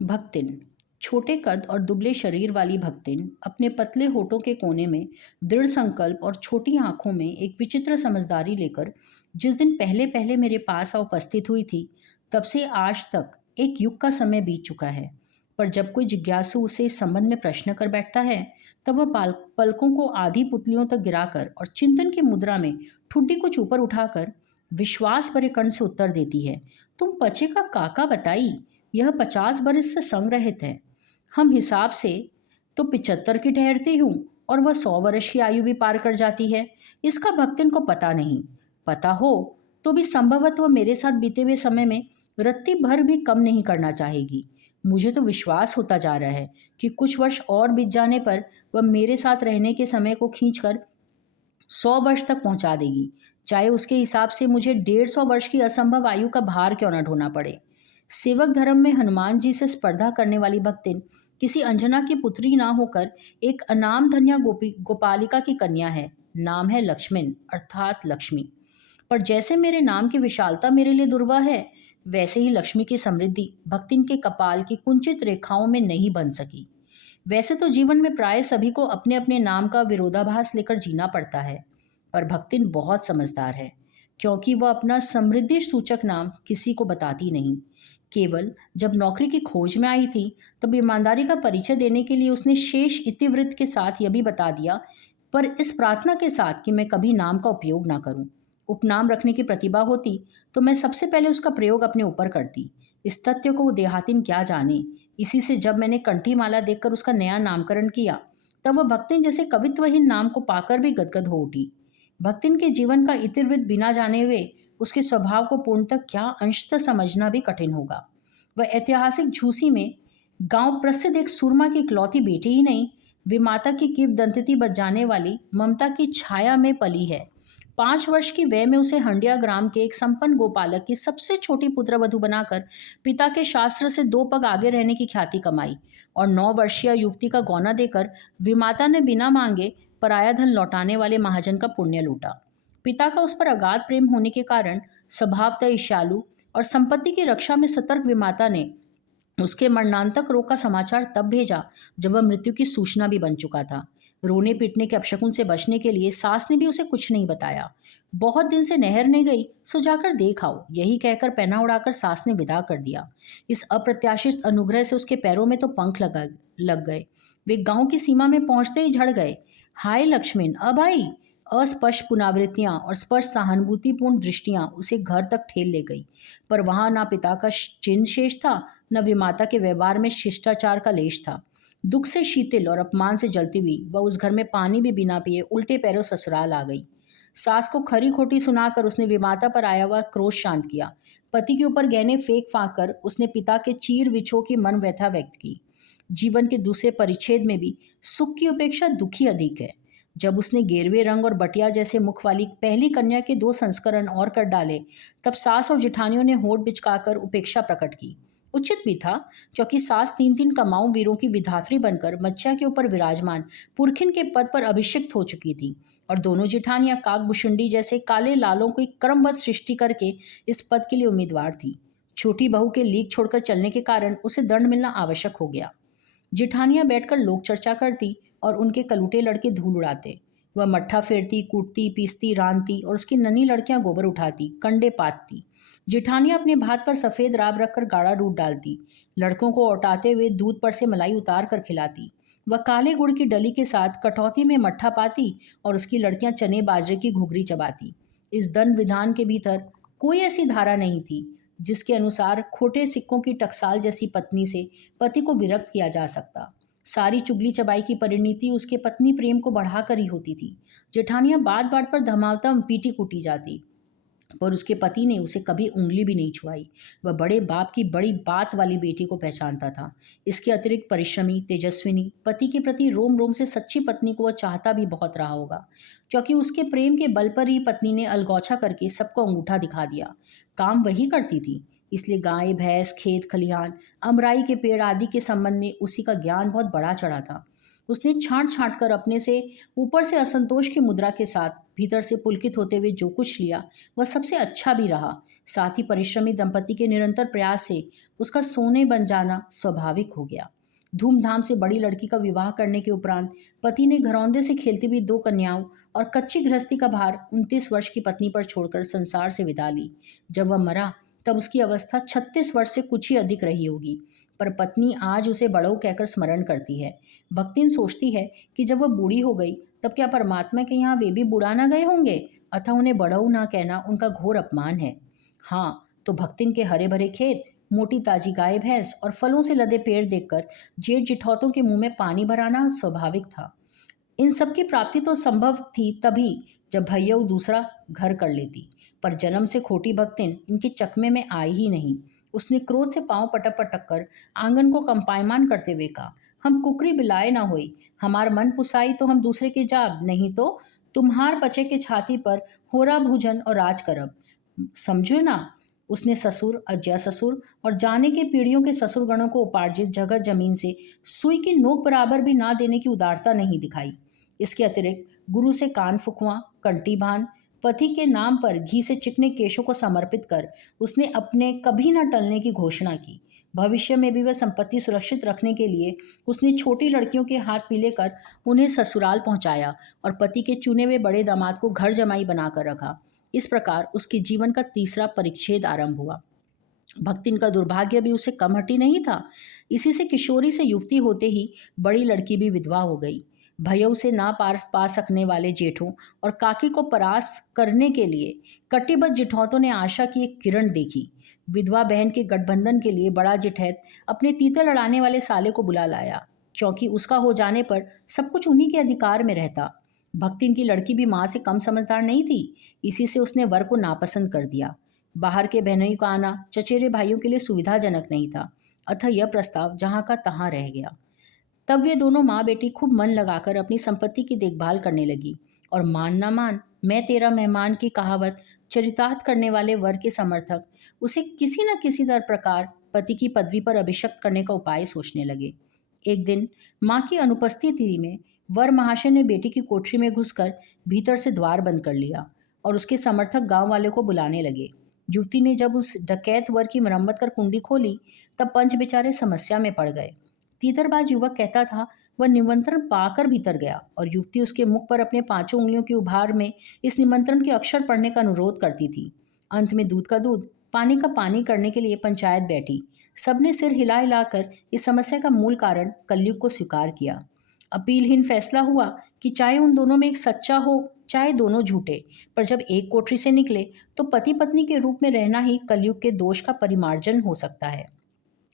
भक्तिन। छोटे कद और दुबले शरीर वाली भक्तिन अपने पतले होठों के कोने में दृढ़ संकल्प और छोटी आंखों में एक विचित्र समझदारी लेकर जिस दिन पहले पहले मेरे पास आ उपस्थित हुई थी, तब से आज तक एक युग का समय बीत चुका है। पर जब कोई जिज्ञासु उसे इस संबंध में प्रश्न कर बैठता है, तब वह पलकों को आधी पुतलियों तक गिराकर और चिंतन की मुद्रा में ठुड्डी कुछ ऊपर उठाकर विश्वास भरे कण से उत्तर देती है, तुम पचे का काका बताई। यह 50 बरस से संग रहित है। हम हिसाब से तो 75 की ठहरती हूँ, और वह 100 वर्ष की आयु भी पार कर जाती है। इसका भक्तिन को पता नहीं। पता हो तो भी संभवतः वह मेरे साथ बीते हुए समय में रत्ती भर भी कम नहीं करना चाहेगी। मुझे तो विश्वास होता जा रहा है कि कुछ वर्ष और बीत जाने पर वह मेरे साथ रहने के समय को खींचकर 100 वर्ष तक पहुंचा देगी, चाहे उसके हिसाब से मुझे 150 वर्ष की असंभव आयु का भार क्यों न ढोना पड़े। सेवक धर्म में हनुमान जी से स्पर्धा करने वाली भक्तिन किसी अंजना की पुत्री ना होकर एक अनाम धन्या गोपालिका की कन्या है। नाम है लक्ष्मण अर्थात लक्ष्मी। पर जैसे मेरे नाम की विशालता मेरे लिए दुर्वा है, वैसे ही लक्ष्मी की समृद्धि भक्तिन के कपाल की कुंचित रेखाओं में नहीं बन सकी। वैसे तो जीवन में प्राय सभी को अपने अपने नाम का विरोधाभास लेकर जीना पड़ता है, पर भक्तिन बहुत समझदार है, क्योंकि वह अपना समृद्धि सूचक नाम किसी को बताती नहीं। केवल जब नौकरी की खोज में आई थी, तब ईमानदारी का परिचय देने के लिए उसने शेष इतिवृत्त के साथ यह भी बता दिया, पर इस प्रार्थना के साथ कि मैं कभी नाम का उपयोग ना करूं। उपनाम रखने की प्रतिभा होती तो मैं सबसे पहले उसका प्रयोग अपने ऊपर करती। इस तथ्य को वो देहातिन क्या जाने। इसी से जब मैंने कंठी माला देखकर उसका नया नामकरण किया, तब वह भक्तिन जैसे कवित्वहीन नाम को पाकर भी गदगद हो उठी। भक्तिन के जीवन का इतिवृत्त बिना जाने हुए उसके स्वभाव को पूर्णतः क्या अंशतः समझना भी कठिन होगा। वह ऐतिहासिक झूसी में गांव प्रसिद्ध एक सुरमा की इकलौती बेटी ही नहीं, विमाता की किंवदंती बजाने वाली ममता की छाया में पली है। 5 वर्ष की वय में उसे हंडिया ग्राम के एक संपन्न गोपालक की सबसे छोटी पुत्रवधू बनाकर पिता के शास्त्र से 2 पग आगे रहने की ख्याति कमाई, और 9 वर्षीय युवती का गौना देकर विमाता ने बिना मांगे पराया धन लौटाने वाले महाजन का पुण्य लूटा। पिता का उस पर अगाध प्रेम होने के कारण स्वभावतः ईर्ष्यालु और संपत्ति की रक्षा में सतर्क विमाता ने उसके मरणांतक रोग का समाचार तब भेजा जब वह मृत्यु की सूचना भी बन चुका था। रोने पीटने के अपशकुन से बचने के लिए सास ने भी उसे कुछ नहीं बताया। बहुत दिन से नहर नहीं गई, सो जाकर देख आओ, यही कहकर पहना उड़ाकर सास ने विदा कर दिया। इस अप्रत्याशित अनुग्रह से उसके पैरों में तो पंख लग गए। वे गांव की सीमा में पहुंचते ही झड़ गए। हाय लक्ष्मण अब आई। अस्पष्ट पुनरावृत्तियां और स्पष्ट सहानुभूतिपूर्ण दृष्टियां उसे घर तक ठेल ले गई, पर वहां ना पिता का चिन्ह शेष था, न विमाता के व्यवहार में शिष्टाचार का लेश था। दुख से शीतल और अपमान से जलती हुई वह उस घर में पानी भी बिना पिए उल्टे पैरों ससुराल आ गई। सास को खरी खोटी सुनाकर उसने विमाता पर आया हुआ क्रोध शांत किया। पति के ऊपर गहने फेंक फांक कर उसने पिता के चीर विछो की मन व्यथा व्यक्त की। जीवन के दूसरे परिच्छेद में भी सुख की अपेक्षा दुखी अधिक है। जब उसने गेरवे रंग और बटिया जैसे मुख वाली पहली कन्या के 2 संस्करण और कर डाले, तब सास और जिठानियों ने होठ बिचकाकर उपेक्षा प्रकट की। उचित भी था, क्योंकि सास 3 3 कमाऊं वीरों की विधात्री बनकर मच्छा के ऊपर विराजमान पुरखिन के पद पर अभिषिक्त हो चुकी थी, और दोनों जिठानियां काकभुशुंडी जैसे काले लालों की क्रमबद्ध सृष्टि करके इस पद के लिए उम्मीदवार थी। छोटी बहू के लीक छोड़कर चलने के कारण उसे दंड मिलना आवश्यक हो गया। जिठानियां बैठकर लोक चर्चा करती और उनके कलूटे लड़के धूल उड़ाते। वह मट्ठा फेरती, कूटती, पीसती, रांधती, और उसकी नन्ही लड़कियां गोबर उठाती, कंडे पातती। जिठानियां अपने भात पर सफ़ेद राब रखकर गाढ़ा दूध डालती, लड़कों को औटाते हुए दूध पर से मलाई उतार कर खिलाती। वह काले गुड़ की डली के साथ कटौती में मट्ठा पाती, और उसकी लड़कियां चने बाजरे की घुघरी चबाती। इस दंड विधान के भीतर कोई ऐसी धारा नहीं थी जिसके अनुसार खोटे सिक्कों की टकसाल जैसी पत्नी से पति को विरक्त किया जा सकता। सारी चुगली चबाई की परिणति उसके पत्नी प्रेम को बढ़ाकर ही होती थी। जेठानियां बात बात पर धमावता पीटी कूटी जाती, पर उसके पति ने उसे कभी उंगली भी नहीं छुआई। वह बड़े बाप की बड़ी बात वाली बेटी को पहचानता था। इसके अतिरिक्त परिश्रमी, तेजस्विनी, पति के प्रति रोम रोम से सच्ची पत्नी को वह चाहता भी बहुत रहा होगा, क्योंकि उसके प्रेम के बल पर ही पत्नी ने अलगौछा करके सबको अंगूठा दिखा दिया। काम वही करती थी, इसलिए गाय भैंस, खेत खलिहान, अमराई के पेड़ आदि के संबंध में उसी का ज्ञान बहुत बड़ा चढ़ा था। उसने छांट छांट कर अपने से ऊपर से असंतोष की मुद्रा के साथ भीतर से पुलकित होते हुए जो कुछ लिया, वह सबसे अच्छा भी रहा। साथ ही परिश्रमी दंपति के निरंतर प्रयास से उसका सोने बन जाना स्वाभाविक हो गया। धूमधाम से बड़ी लड़की का विवाह करने के उपरांत पति ने घरौंदे से खेलती हुई 2 कन्याओं और कच्ची गृहस्थी का भार 29 वर्ष की पत्नी पर छोड़कर संसार से विदा ली। जब वह मरा तब उसकी अवस्था 36 वर्ष से कुछ ही अधिक रही होगी, पर पत्नी आज उसे बड़ऊ कहकर स्मरण करती है। भक्तिन सोचती है कि जब वह बूढ़ी हो गई तब क्या परमात्मा के यहाँ वे भी बुढ़ा ना गए होंगे, अतः उन्हें बड़ऊ ना कहना उनका घोर अपमान है। हाँ, तो भक्तिन के हरे भरे खेत, मोटी ताजी गाय भैंस और फलों से लदे पेड़ देखकर जेठ जिठौतों के मुंह में पानी भराना स्वाभाविक था। इन सब की प्राप्ति तो संभव थी तभी जब भैयऊ दूसरा घर कर लेती, पर जन्म से खोटी भक्तिन इनके चकमे में आई ही नहीं। उसने क्रोध से पांव पटक पटक कर आंगन को कंपायमान करते हुए कहा, हम कुकरी बिलाए ना होई, हमार मन पुसाई तो हम दूसरे के जाब, नहीं तो तुम्हार पचे के छाती पर होरा भूजन और राज करब, समझो ना। उसने ससुर, अज्ञा ससुर और जाने के पीढ़ियों के ससुर गणों को उपार्जित जगह जमीन से सुई की नोक बराबर भी ना देने की उदारता नहीं दिखाई। इसके अतिरिक्त गुरु से कान फुकवा, कंठी बांध, पति के नाम पर घी से चिकने केशों को समर्पित कर उसने अपने कभी न टलने की घोषणा की। भविष्य में भी वह संपत्ति सुरक्षित रखने के लिए उसने छोटी लड़कियों के हाथ पीले कर उन्हें ससुराल पहुंचाया और पति के चुने हुए बड़े दामाद को घर जमाई बनाकर रखा। इस प्रकार उसके जीवन का तीसरा परिच्छेद आरंभ हुआ। भक्तिन का दुर्भाग्य भी उसे कम हटी नहीं था। इसी से किशोरी से युवती होते ही बड़ी लड़की भी विधवा हो गई। भयऊ से ना पार पा सकने वाले जेठों और काकी को परास्त करने के लिए कटिबद्ध जिठौतों ने आशा की एक किरण देखी। विधवा बहन के गठबंधन के लिए बड़ा जिठैत अपने तीतर लड़ाने वाले साले को बुला लाया, क्योंकि उसका हो जाने पर सब कुछ उन्हीं के अधिकार में रहता। भक्तिन की लड़की भी माँ से कम समझदार नहीं थी, इसी से उसने वर को नापसंद कर दिया। बाहर के बहनोई का आना चचेरे भाइयों के लिए सुविधाजनक नहीं था, अतः यह प्रस्ताव जहाँ का तहाँ रह गया। तब वे दोनों माँ बेटी खूब मन लगाकर अपनी संपत्ति की देखभाल करने लगी और मान ना मान मैं तेरा मेहमान की कहावत चरितार्थ करने वाले वर के समर्थक उसे किसी न किसी तरह प्रकार पति की पदवी पर अभिषिक्त करने का उपाय सोचने लगे। एक दिन माँ की अनुपस्थिति में वर महाशय ने बेटी की कोठरी में घुसकर भीतर से द्वार बंद कर लिया और उसके समर्थक गांव वाले को बुलाने लगे। युवती ने जब उस डकैत वर की मरम्मत कर कुंडी खोली तब पंच बेचारे समस्या में पड़ गए। तीतरबाज युवक कहता था वह निमंत्रण पाकर भीतर गया और युवती उसके मुख पर अपने पांचों उंगलियों की उभार में इस निमंत्रण के अक्षर पढ़ने का अनुरोध करती थी। अंत में दूध का दूध, पानी का पानी करने के लिए पंचायत बैठी। सबने सिर हिला हिलाकर इस समस्या का मूल कारण कलयुग को स्वीकार किया। अपीलहीन फैसला हुआ कि चाहे उन दोनों में एक सच्चा हो चाहे दोनों झूठे, पर जब एक कोठरी से निकले तो पति पत्नी के रूप में रहना ही कलयुग के दोष का परिमार्जन हो सकता है।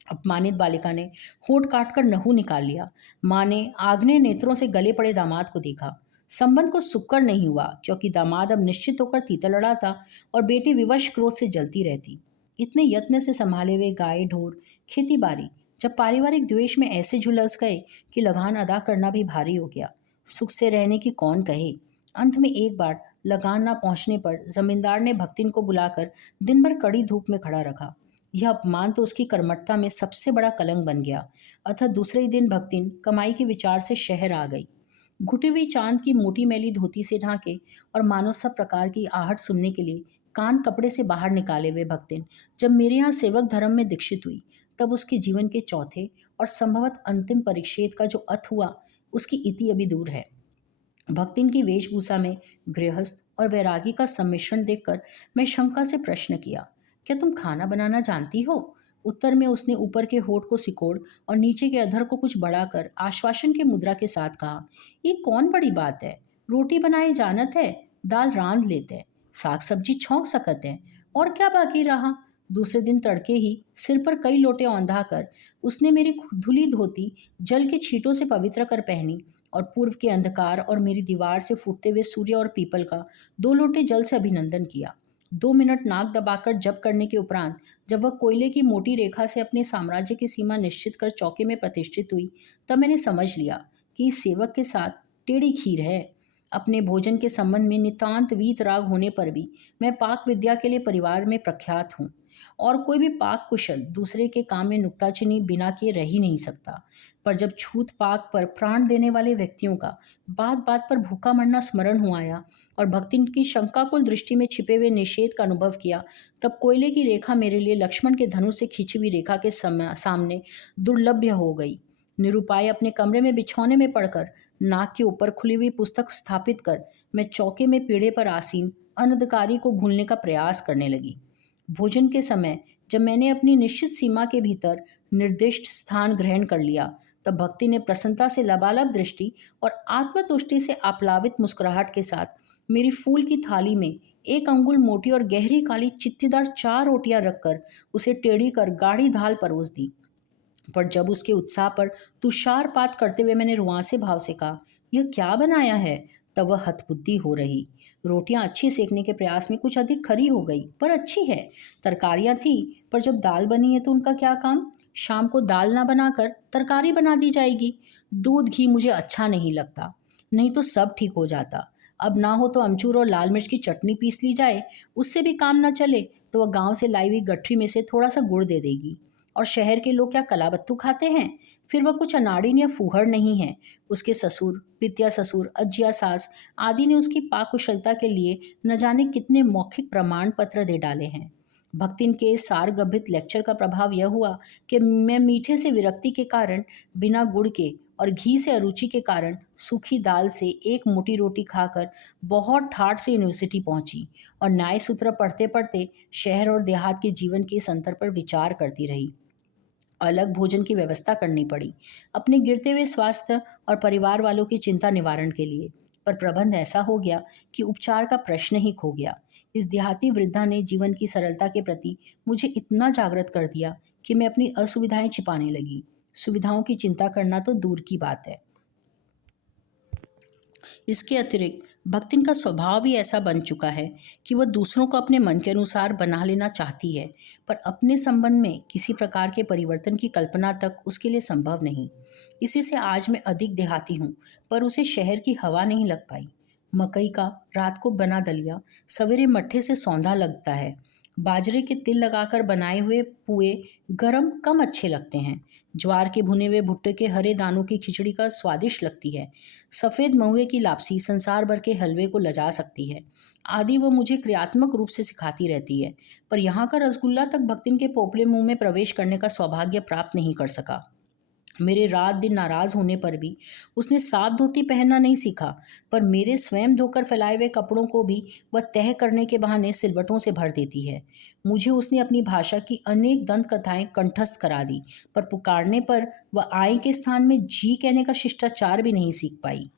अपमानित बालिका ने होंठ काटकर नहू निकाल लिया। माँ ने आग्नेय नेत्रों से गले पड़े दामाद को देखा। संबंध को सुक्कर नहीं हुआ, क्योंकि दामाद अब निश्चित होकर तीतर लड़ा था और बेटी विवश क्रोध से जलती रहती। इतने यत्न से संभाले हुए गाय ढोर, खेती बाड़ी जब पारिवारिक द्वेष में ऐसे झुलस गए कि लगान अदा करना भी भारी हो गया। सुख से रहने की कौन कहे। अंत में एक बार लगान ना पहुंचने पर जमींदार ने भक्तिन को बुलाकर दिन भर कड़ी धूप में खड़ा रखा। यह अपमान तो उसकी कर्मठता में सबसे बड़ा कलंक बन गया। अतः दूसरे ही दिन भक्तिन कमाई के विचार से शहर आ गई। घुटी हुई चांद की मोटी मैली धोती से ढांके और मानो सब प्रकार की आहट सुनने के लिए कान कपड़े से बाहर निकाले हुए भक्तिन जब मेरे यहाँ सेवक धर्म में दीक्षित हुई तब उसके जीवन के चौथे और संभवत अंतिम परिच्छेद का जो अंत हुआ उसकी इति अभी दूर है। भक्तिन की वेशभूषा में गृहस्थ और वैरागी का सम्मिश्रण देखकर मैं शंका से प्रश्न किया, क्या तुम खाना बनाना जानती हो? उत्तर में उसने ऊपर के होठ को सिकोड़ और नीचे के अधर को कुछ बढ़ाकर आश्वासन के मुद्रा के साथ कहा, ये कौन बड़ी बात है, रोटी बनाए जानत है, दाल रांध लेते हैं, साग सब्जी छौंक सकत है, और क्या बाकी रहा। दूसरे दिन तड़के ही सिर पर कई लोटे औंधा कर उसने मेरी धुली धोती जल के छींटों से पवित्र कर पहनी और पूर्व के अंधकार और मेरी दीवार से फूटते हुए सूर्य और पीपल का 2 लोटे जल से अभिनंदन किया। 2 मिनट नाक दबाकर जप करने के उपरांत जब वह कोयले की मोटी रेखा से अपने साम्राज्य की सीमा निश्चित कर चौके में प्रतिष्ठित हुई तब मैंने समझ लिया कि इस सेवक के साथ टेढ़ी खीर है। अपने भोजन के संबंध में नितांत वीतराग होने पर भी मैं पाक विद्या के लिए परिवार में प्रख्यात हूँ और कोई भी पाक कुशल दूसरे के काम में नुक्ताचीनी बिना किए रह ही नहीं सकता। पर जब छूत पाक पर प्राण देने वाले व्यक्तियों का बात बात पर भूखा मरना स्मरण हुआ आया और भक्ति की शंकाकुल दृष्टि में छिपे हुए निषेध का अनुभव किया, तब कोयले की रेखा मेरे लिए लक्ष्मण के धनुष से खींची हुई रेखा के सामने दुर्लभ्य हो गई। निरुपाय अपने कमरे में बिछौने में पड़कर नाक के ऊपर खुली हुई पुस्तक स्थापित कर मैं चौके में पीढ़े पर आसीन अनधिकारी को भूलने का प्रयास करने लगी। भोजन के समय जब मैंने अपनी निश्चित सीमा के भीतर निर्दिष्ट स्थान ग्रहण कर लिया, तब भक्ति ने प्रसन्नता से लबालब दृष्टि और आत्मतुष्टि से आप्लावित मुस्कुराहट के साथ मेरी फूल की थाली में एक अंगुल मोटी और गहरी काली चित्तीदार 4 रोटियां रखकर उसे टेढ़ी कर गाढ़ी धाल परोस दी। पर जब उसके उत्साह पर तुषारपात करते हुए मैंने रुआंसे भाव से कहा, यह क्या बनाया है, तब वह हतबुद्धि हो रही। रोटियां अच्छी सेकने के प्रयास में कुछ अधिक खरी हो गई, पर अच्छी है। तरकारियां थी, पर जब दाल बनी है तो उनका क्या काम। शाम को दाल ना बनाकर तरकारी बना दी जाएगी। दूध घी मुझे अच्छा नहीं लगता, नहीं तो सब ठीक हो जाता। अब ना हो तो अमचूर और लाल मिर्च की चटनी पीस ली जाए, उससे भी काम ना चले तो वह गांव से लाई हुई गठरी में से थोड़ा सा गुड़ दे देगी। और शहर के लोग क्या कलाबत्तू खाते हैं, फिर वह कुछ अनाड़ीन या फूहड़ नहीं है। उसके ससुर, पितिया ससुर, अज्जिया सास आदि ने उसकी पाककुशलता के लिए न जाने कितने मौखिक प्रमाण पत्र दे डाले हैं। भक्तिन के सारगर्भित लेक्चर का प्रभाव यह हुआ कि मैं मीठे से विरक्ति के कारण बिना गुड़ के और घी से अरुचि के कारण सूखी दाल से एक मोटी रोटी खाकर बहुत ठाठ से यूनिवर्सिटी पहुंची और न्याय सूत्र पढ़ते पढ़ते शहर और देहात के जीवन के इस अंतर पर विचार करती रही। अलग भोजन की व्यवस्था करनी पड़ी अपने गिरते हुए स्वास्थ्य और परिवार वालों की चिंता निवारण के लिए। पर प्रबंध ऐसा हो गया कि उपचार का प्रश्न ही खो गया। इस देहाती वृद्धा ने जीवन की सरलता के प्रति मुझे इतना जागृत कर दिया कि मैं अपनी असुविधाएं छिपाने लगी। सुविधाओं की चिंता करना तो दूर की बात है। इसके अतिरिक्त भक्तिन का स्वभाव ही ऐसा बन चुका है कि वह दूसरों को अपने मन के अनुसार बना लेना चाहती है, पर अपने संबंध में किसी प्रकार के परिवर्तन की कल्पना तक उसके लिए संभव नहीं। इसी से आज मैं अधिक देहाती हूँ, पर उसे शहर की हवा नहीं लग पाई। मकई का रात को बना दलिया सवेरे मट्ठे से सौंधा लगता है। बाजरे के तिल लगाकर बनाए हुए पुए गरम कम अच्छे लगते हैं। ज्वार के भुने हुए भुट्टे के हरे दानों की खिचड़ी का स्वादिष्ट लगती है। सफ़ेद महुए की लापसी संसार भर के हलवे को लजा सकती है। आदि वो मुझे क्रियात्मक रूप से सिखाती रहती है, पर यहाँ का रसगुल्ला तक भक्तिन के पोपले मुंह में प्रवेश करने का सौभाग्य प्राप्त नहीं कर सका। मेरे रात दिन नाराज होने पर भी उसने साफ धोती पहनना नहीं सीखा, पर मेरे स्वयं धोकर फैलाए हुए कपड़ों को भी वह तह करने के बहाने सिलवटों से भर देती है। मुझे उसने अपनी भाषा की अनेक दंत कथाएं कंठस्थ करा दी, पर पुकारने पर वह आय के स्थान में जी कहने का शिष्टाचार भी नहीं सीख पाई।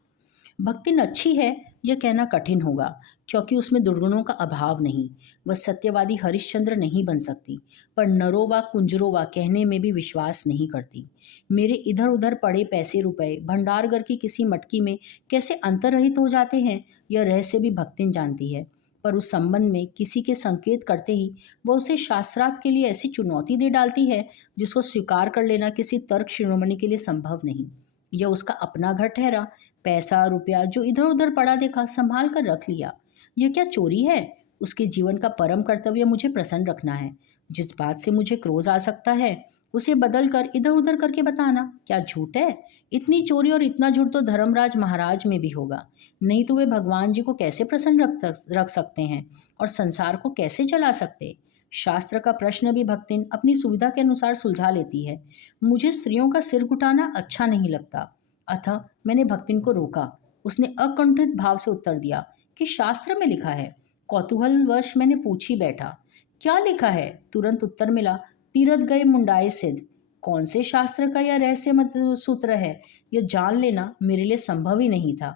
भक्ति अच्छी है यह कहना कठिन होगा, क्योंकि उसमें दुर्गुणों का अभाव नहीं। वह सत्यवादी हरिश्चंद्र नहीं बन सकती, पर नरो व कुंजरो व कहने में भी विश्वास नहीं करती। मेरे इधर उधर पड़े पैसे रुपए भंडारगर की किसी मटकी में कैसे अंतर्रहित हो जाते हैं, यह रहस्य भी भक्तिन जानती है। पर उस संबंध में किसी के संकेत करते ही वह उसे शास्त्रार्थ के लिए ऐसी चुनौती दे डालती है जिसको स्वीकार कर लेना किसी तर्क शिरोमणि के लिए संभव नहीं। यह उसका अपना घर ठहरा। पैसा रुपया जो इधर उधर पड़ा देखा संभाल कर रख लिया। यह क्या चोरी है। उसके जीवन का परम कर्तव्य मुझे प्रसन्न रखना है। जिस बात से मुझे क्रोध आ सकता है उसे बदल कर इधर उधर करके बताना क्या झूठ है। इतनी चोरी और इतना झूठ तो धर्मराज महाराज में भी होगा, नहीं तो वे भगवान जी को कैसे प्रसन्न रख सकते हैं और संसार को कैसे चला सकते। शास्त्र का प्रश्न भी भक्तिन अपनी सुविधा के अनुसार सुलझा लेती है। मुझे स्त्रियों का सिर घुटाना अच्छा नहीं लगता, अतः मैंने भक्तिन को रोका। उसने अकुंठित भाव से उत्तर दिया कि शास्त्र में लिखा है। कौतूहलवश मैंने पूछ ही बैठा, क्या लिखा है। तुरंत उत्तर मिला, तीरथ गए मुंडाए सिद्ध। कौन से शास्त्र का यह रहस्यमय सूत्र है, यह जान लेना मेरे लिए संभव ही नहीं था।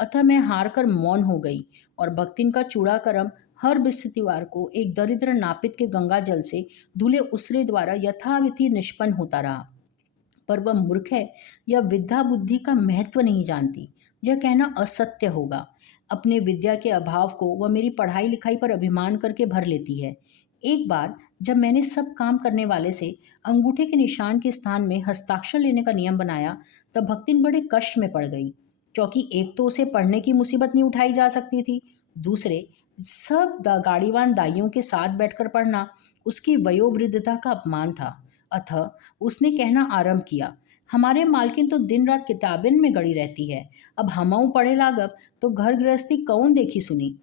अतः मैं हार कर मौन हो गई और भक्तिन का चूड़ा करम हर बृहस्पतिवार को एक दरिद्र नापित के गंगा जल से धुले उसरे द्वारा यथाविधि निष्पन्न होता रहा। पर वह मूर्ख है, यह विद्या बुद्धि का महत्व नहीं जानती। यह कहना असत्य होगा। अपने विद्या के अभाव को वह मेरी पढ़ाई लिखाई पर अभिमान करके भर लेती है। एक बार जब मैंने सब काम करने वाले से अंगूठे के निशान के स्थान में हस्ताक्षर लेने का नियम बनाया, तब भक्तिन बड़े कष्ट में पड़ गई, क्योंकि एक तो उसे पढ़ने की मुसीबत नहीं उठाई जा सकती थी, दूसरे सब गाड़ीवान दाइयों के साथ बैठकर पढ़ना उसकी वयोवृद्धता का अपमान था। अतः उसने कहना आरंभ किया, हमारे मालकिन तो दिन रात किताबें में गड़ी रहती है। अब हमऊ पढ़े लागब तो घर गृहस्थी कौन देखी सुनी।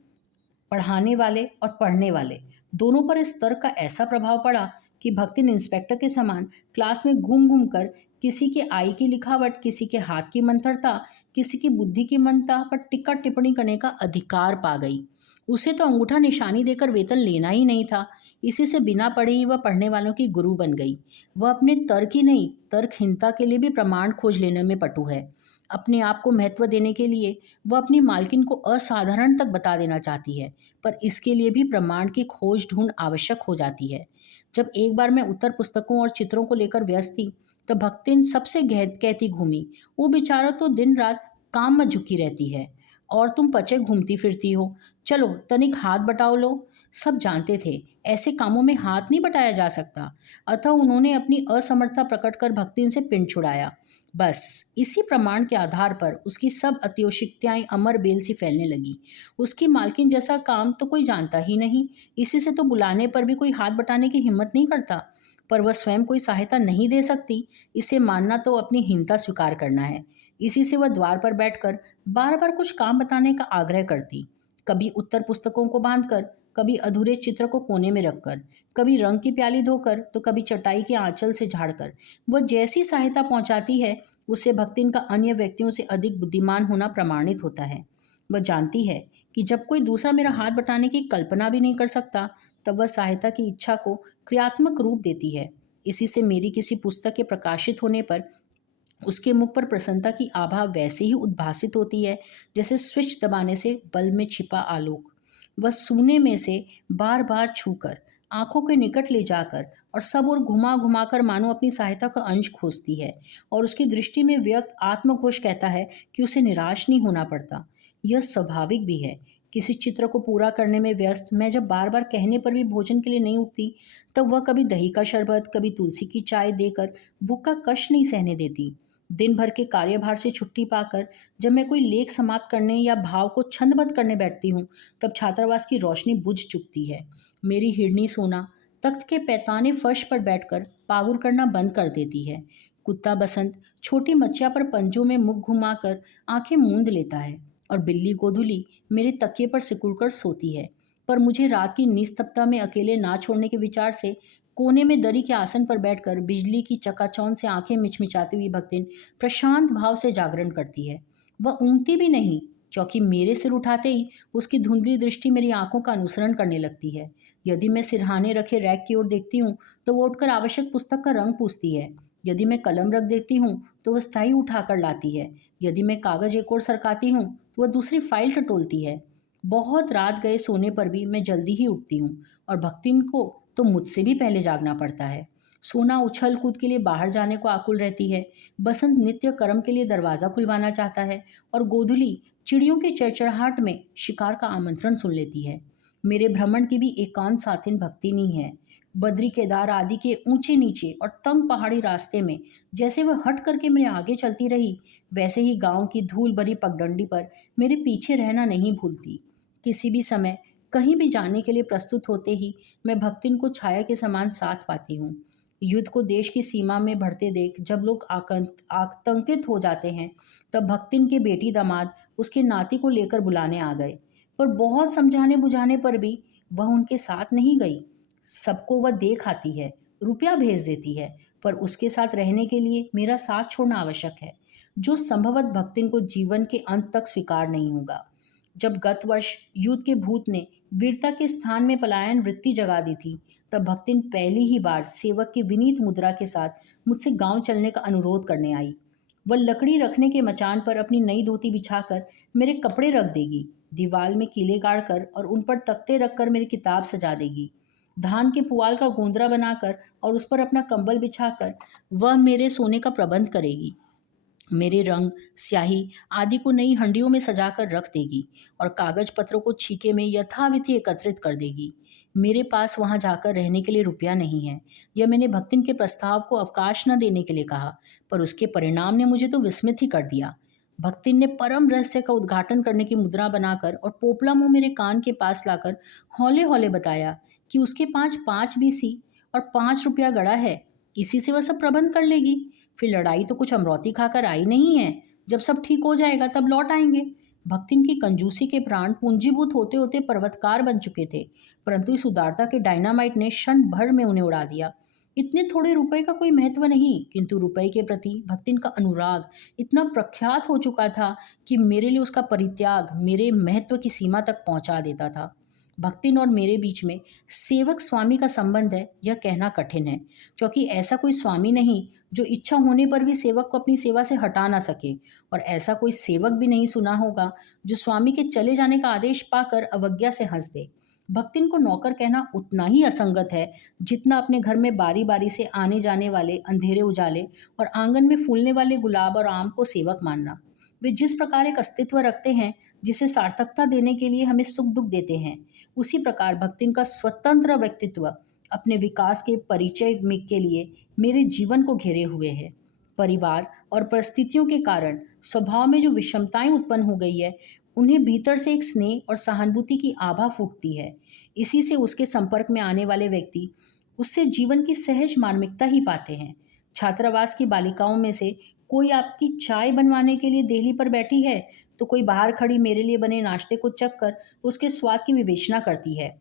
पढ़ाने वाले और पढ़ने वाले दोनों पर इस तर्क का ऐसा प्रभाव पड़ा कि भक्तिन इंस्पेक्टर के समान क्लास में घूम घूम कर किसी के आई की लिखावट, किसी के हाथ की मंथरता, किसी की बुद्धि की मंदता पर टिक्का टिप्पणी करने का अधिकार पा गई। उसे तो अंगूठा निशानी देकर वेतन लेना ही नहीं था। इसी से बिना पढ़े ही वह पढ़ने वालों की गुरु बन गई। वह अपने तर्क ही नहीं, तर्कहीनता के लिए भी प्रमाण खोज लेने में पटु है। अपने आप को महत्व देने के लिए वह अपनी मालकिन को असाधारण तक बता देना चाहती है, पर इसके लिए भी प्रमाण की खोज ढूंढ आवश्यक हो जाती है। जब एक बार मैं उत्तर पुस्तकों और चित्रों को लेकर व्यस्त थी, तब भक्तिन सबसे कहती घूमी, वो बेचारा तो दिन रात काम में झुकी रहती है और तुम पचे घूमती फिरती हो। चलो तनिक हाथ बटाओ लो। सब जानते थे ऐसे कामों में हाथ नहीं बटाया जा सकता। अतः उन्होंने अपनी असमर्थता प्रकट कर भक्तिन से पिंड छुड़ाया। बस इसी प्रमाण के आधार पर उसकी सब अत्योक्तियां अमर बेल सी फैलने लगी। उसकी मालकिन जैसा काम तो कोई जानता ही नहीं। इसी से तो बुलाने पर भी कोई हाथ बटाने की हिम्मत नहीं करता। पर वह स्वयं कोई सहायता नहीं दे सकती, इसे मानना तो अपनी हीनता स्वीकार करना है। इसी से वह द्वार पर बैठकर बार बार कुछ काम बताने का आग्रह करती। कभी उत्तर पुस्तकों को बांधकर, कभी अधूरे चित्र को कोने में रखकर, कभी रंग की प्याली धोकर, तो कभी चटाई के आंचल से झाड़कर। वह जैसी सहायता पहुंचाती है, उससे भक्तिन का अन्य व्यक्तियों से अधिक बुद्धिमान होना प्रमाणित होता है। वह जानती है कि जब कोई दूसरा मेरा हाथ बटाने की कल्पना भी नहीं कर सकता, तब वह सहायता की इच्छा को क्रियात्मक रूप देती है। इसी से मेरी किसी पुस्तक के प्रकाशित होने पर उसके मुख पर प्रसन्नता की आभा वैसे ही उद्भासित होती है जैसे स्विच दबाने से बल्ब में छिपा आलोक। वह सूने में से बार बार छूकर, आंखों के निकट ले जाकर और सब ओर घुमा घुमाकर मानो अपनी सहायता का अंश खोजती है। और उसकी दृष्टि में व्यक्त आत्मघोष कहता है कि उसे निराश नहीं होना पड़ता। यह स्वाभाविक भी है। किसी चित्र को पूरा करने में व्यस्त मैं जब बार बार कहने पर भी भोजन के लिए नहीं उठती, तब वह कभी दही का शरबत, कभी तुलसी की चाय देकर भूख का कष्ट नहीं सहने देती। दिन भर के कार्यभार से छुट्टी पाकर जब मैं कोई लेख समाप्त करने या भाव को छंदबद्ध करने बैठती हूँ, तब छात्रावास की रोशनी बुझ चुकती है। मेरी हिरनी सोना तख्त के पैताने फर्श पर बैठकर पागुर करना बंद कर देती है। कुत्ता बसंत छोटी मच्छिया पर पंजों में मुख घुमाकर आंखें मूंद लेता है और बिल्ली गोधुली मेरे तकिए पर सिकुड़कर सोती है। पर मुझे रात की निस्तब्धता में अकेले ना छोड़ने के विचार से कोने में दरी के आसन पर बैठकर बिजली की चकाचौंध से आंखें मिचमिचाती हुई भक्तिन प्रशांत भाव से जागरण करती है। वह ऊँगती भी नहीं, क्योंकि मेरे सिर उठाते ही उसकी धुंधली दृष्टि मेरी आंखों का अनुसरण करने लगती है। यदि मैं सिरहाने रखे रैक की ओर देखती हूँ, तो वो उठकर आवश्यक पुस्तक का रंग पूछती है। यदि मैं कलम रख देती हूँ, तो वह स्थायी उठाकर लाती है। यदि मैं कागज एक ओर सरकाती हूँ, तो वह दूसरी फाइल टटोलती है। बहुत रात गए सोने पर भी मैं जल्दी ही उठती हूँ, और भक्तिन को तो मुझसे भी पहले जागना पड़ता है। सोना उछल कूद के लिए बाहर जाने को आकुल रहती है। बसंत नित्य कर्म के लिए दरवाज़ा खुलवाना चाहता है, और गोधुली चिड़ियों की चड़चड़ाहट में शिकार का आमंत्रण सुन लेती है। मेरे भ्रमण की भी एकांत साथिन भक्ति नहीं है। बद्री केदार आदि के ऊंचे नीचे और तंग पहाड़ी रास्ते में जैसे वह हट करके मेरे आगे चलती रही, वैसे ही गांव की धूल भरी पगडंडी पर मेरे पीछे रहना नहीं भूलती। किसी भी समय कहीं भी जाने के लिए प्रस्तुत होते ही मैं भक्तिन को छाया के समान साथ पाती हूँ। युद्ध को देश की सीमा में बढ़ते देख जब लोग आतंकित हो जाते हैं, तब भक्तिन के बेटी दामाद उसके नाती को लेकर बुलाने आ गए। पर बहुत समझाने बुझाने पर भी वह उनके साथ नहीं गई। सबको वह देख आती है, रुपया भेज देती है, पर उसके साथ रहने के लिए मेरा साथ छोड़ना आवश्यक है, जो संभवत भक्तिन को जीवन के अंत तक स्वीकार नहीं होगा। जब गत वर्ष युद्ध के भूत ने वीरता के स्थान में पलायन वृत्ति जगा दी थी, तब भक्तिन पहली ही बार सेवक की विनीत मुद्रा के साथ मुझसे गांव चलने का अनुरोध करने आई। वह लकड़ी रखने के मचान पर अपनी नई धोती बिछाकर मेरे कपड़े रख देगी, दीवार में कीले गाड़कर और उन पर तख्ते रखकर मेरी किताब सजा देगी। धान के पुआल का गोंदरा बनाकर और उस पर अपना कंबल बिछाकर वह मेरे सोने का प्रबंध करेगी। मेरे रंग, स्याही आदि को नई हंडियों में सजाकर रख देगी और कागज पत्रों को छीके में यथाविधि एकत्रित कर देगी। मेरे पास वहां जाकर रहने के लिए रुपया नहीं है। यह मैंने भक्तिन के प्रस्ताव को अवकाश न देने के लिए कहा, पर उसके परिणाम ने मुझे तो विस्मित ही कर दिया। भक्तिन ने परम रहस्य का उद्घाटन करने की मुद्रा बनाकर और पोपला मुंह मेरे कान के पास लाकर हौले हौले बताया कि उसके पास 5 बीसी और 5 रुपया गड़ा है, इसी से वह सब प्रबंध कर लेगी। फिर लड़ाई तो कुछ अमरौती खाकर आई नहीं है, जब सब ठीक हो जाएगा तब लौट आएंगे। भक्तिन की कंजूसी के प्राण पूंजीभूत होते होते पर्वतकार बन चुके थे, परंतु इस उदारता के डायनामाइट ने क्षण भर में उन्हें उड़ा दिया। इतने थोड़े रुपए का कोई महत्व नहीं, किंतु रुपए के प्रति भक्तिन का अनुराग इतना प्रख्यात हो चुका था कि मेरे लिए उसका परित्याग मेरे महत्व की सीमा तक पहुंचा देता था। भक्तिन और मेरे बीच में सेवक स्वामी का संबंध है, यह कहना कठिन है, क्योंकि ऐसा कोई स्वामी नहीं जो इच्छा होने पर भी सेवक को अपनी सेवा से हटा ना सके, और ऐसा कोई सेवक भी नहीं सुना होगा जो स्वामी के चले जाने का आदेश पाकर अवज्ञा से हंस दे। भक्तिन को नौकर कहना उतना ही असंगत है जितना अपने घर में बारी बारी से आने जाने वाले अंधेरे उजाले और आंगन में फूलने वाले गुलाब और आम को सेवक मानना। वे जिस प्रकार एक अस्तित्व रखते हैं जिसे सार्थकता देने के लिए हमें सुख दुख देते हैं, उसी प्रकार भक्तिन का स्वतंत्र व्यक्तित्व अपने विकास के परिचय के लिए मेरे जीवन को घेरे हुए है। परिवार और परिस्थितियों के कारण स्वभाव में जो विषमताएं उत्पन्न हो गई है, उन्हें भीतर से एक स्नेह और सहानुभूति की आभा फूटती है। इसी से उसके संपर्क में आने वाले व्यक्ति उससे जीवन की सहज मार्मिकता ही पाते हैं। छात्रावास की बालिकाओं में से कोई आपकी चाय बनवाने के लिए देहली पर बैठी है, तो कोई बाहर खड़ी मेरे लिए बने नाश्ते को चख कर उसके स्वाद की विवेचना करती है।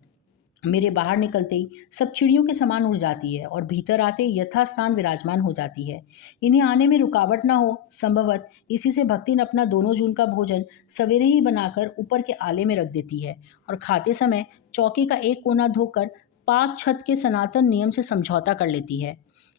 मेरे बाहर निकलते ही सब चिड़ियों के समान उड़ जाती है और भीतर आते ही यथास्थान विराजमान हो जाती है। इन्हें आने में रुकावट ना हो, संभवत इसी से भक्तिन अपना दोनों जून का भोजन सवेरे ही बनाकर ऊपर के आले में रख देती है और खाते समय चौकी का एक कोना धोकर पाक छत के सनातन नियम से समझौता कर लेती है।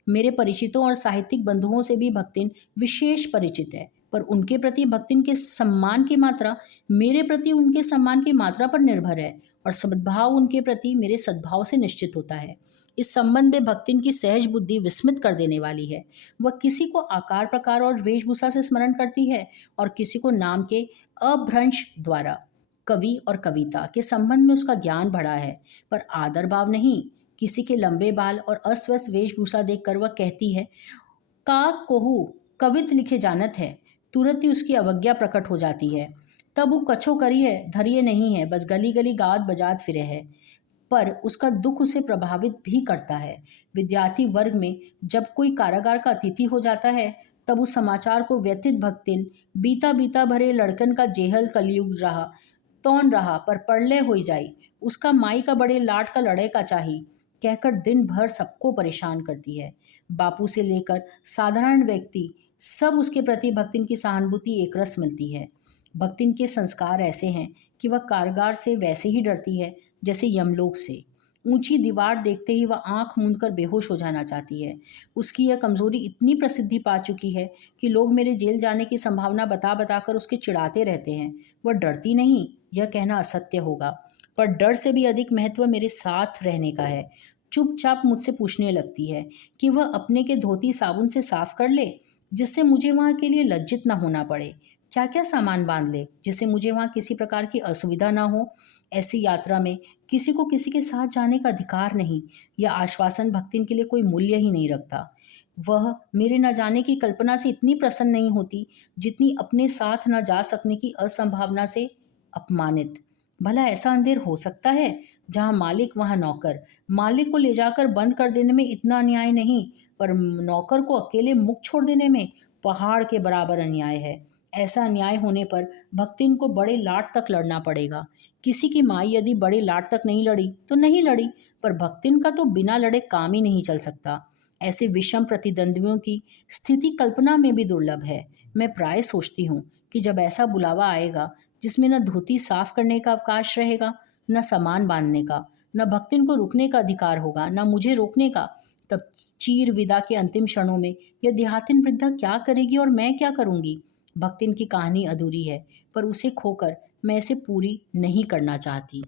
मेरे परिचितों और साहित्यिक बंधुओं से भी भक्तिन विशेष परिचित है, पर उनके प्रति भक्तिन के सम्मान की मात्रा मेरे प्रति उनके सम्मान की मात्रा पर निर्भर है, और सद्भाव उनके प्रति मेरे सद्भाव से निश्चित होता है। इस संबंध में भक्तिन की सहज बुद्धि विस्मित कर देने वाली है। वह किसी को आकार प्रकार और वेशभूषा से स्मरण करती है और किसी को नाम के अभ्रंश द्वारा। कवि और कविता के संबंध में उसका ज्ञान बढ़ा है, पर आदर भाव नहीं। किसी के लंबे बाल और अस्वस्थ वेशभूषा देखकर वह कहती है, का कोहू कवित लिखे जानत है। तुरंत ही उसकी अवज्ञा प्रकट हो जाती है। तब वो कछो करी है, धरिए नहीं है, बस गली गली गात बजात फिरे है। पर उसका दुख उसे प्रभावित भी करता है। विद्यार्थी वर्ग में जब कोई कारागार का अतिथि हो जाता है, तब उस समाचार को व्यथित भक्तिन बीता बीता भरे लड़कन का जेहल कलयुग रहा, तौन रहा पर पड़ले होई जाई, उसका माई का बड़े लाट का लड़े का चाही, कहकर दिन भर सबको परेशान करती है। बापू से लेकर साधारण व्यक्ति सब उसके प्रति भक्तिन की सहानुभूति एकरस मिलती है। भक्तिन के संस्कार ऐसे हैं कि वह कारागार से वैसे ही डरती है जैसे यमलोक से। ऊंची दीवार देखते ही वह आंख मूंदकर बेहोश हो जाना चाहती है। उसकी यह कमजोरी इतनी प्रसिद्धि पा चुकी है कि लोग मेरे जेल जाने की संभावना बता बताकर उसके चिढ़ाते रहते हैं। वह डरती नहीं, यह कहना असत्य होगा, पर डर से भी अधिक महत्व मेरे साथ रहने का है। चुपचाप मुझसे पूछने लगती है कि वह अपने के धोती साबुन से साफ कर ले, जिससे मुझे वहाँ के लिए लज्जित न होना पड़े। क्या क्या सामान बांध ले जिससे मुझे वहाँ किसी प्रकार की असुविधा ना हो। ऐसी यात्रा में किसी को किसी के साथ जाने का अधिकार नहीं। यह आश्वासन भक्तिन के लिए कोई मूल्य ही नहीं रखता। वह मेरे न जाने की कल्पना से इतनी प्रसन्न नहीं होती जितनी अपने साथ न जा सकने की असंभावना से अपमानित। भला ऐसा अंधेर हो सकता है जहाँ मालिक वहाँ नौकर। मालिक को ले जाकर बंद कर देने में इतना अन्याय नहीं, पर नौकर को अकेले मुक्त छोड़ देने में पहाड़ के बराबर अन्याय है। ऐसा अन्याय होने पर भक्तिन को बड़े लाट तक लड़ना पड़ेगा। किसी की माई यदि बड़े लाट तक नहीं लड़ी तो नहीं लड़ी, पर भक्तिन का तो बिना लड़े काम ही नहीं चल सकता। ऐसे विषम प्रतिद्वंद्वियों की स्थिति कल्पना में भी दुर्लभ है। मैं प्राय सोचती हूँ कि जब ऐसा बुलावा आएगा जिसमें न धोती साफ करने का अवकाश रहेगा, न सामान बांधने का, न भक्तिन को रुकने का अधिकार होगा, न मुझे रोकने का, तब चीर विदा के अंतिम क्षणों में यह देहातिन वृद्धा क्या करेगी और मैं क्या करूंगी। भक्तिन की कहानी अधूरी है, पर उसे खोकर मैं इसे पूरी नहीं करना चाहती।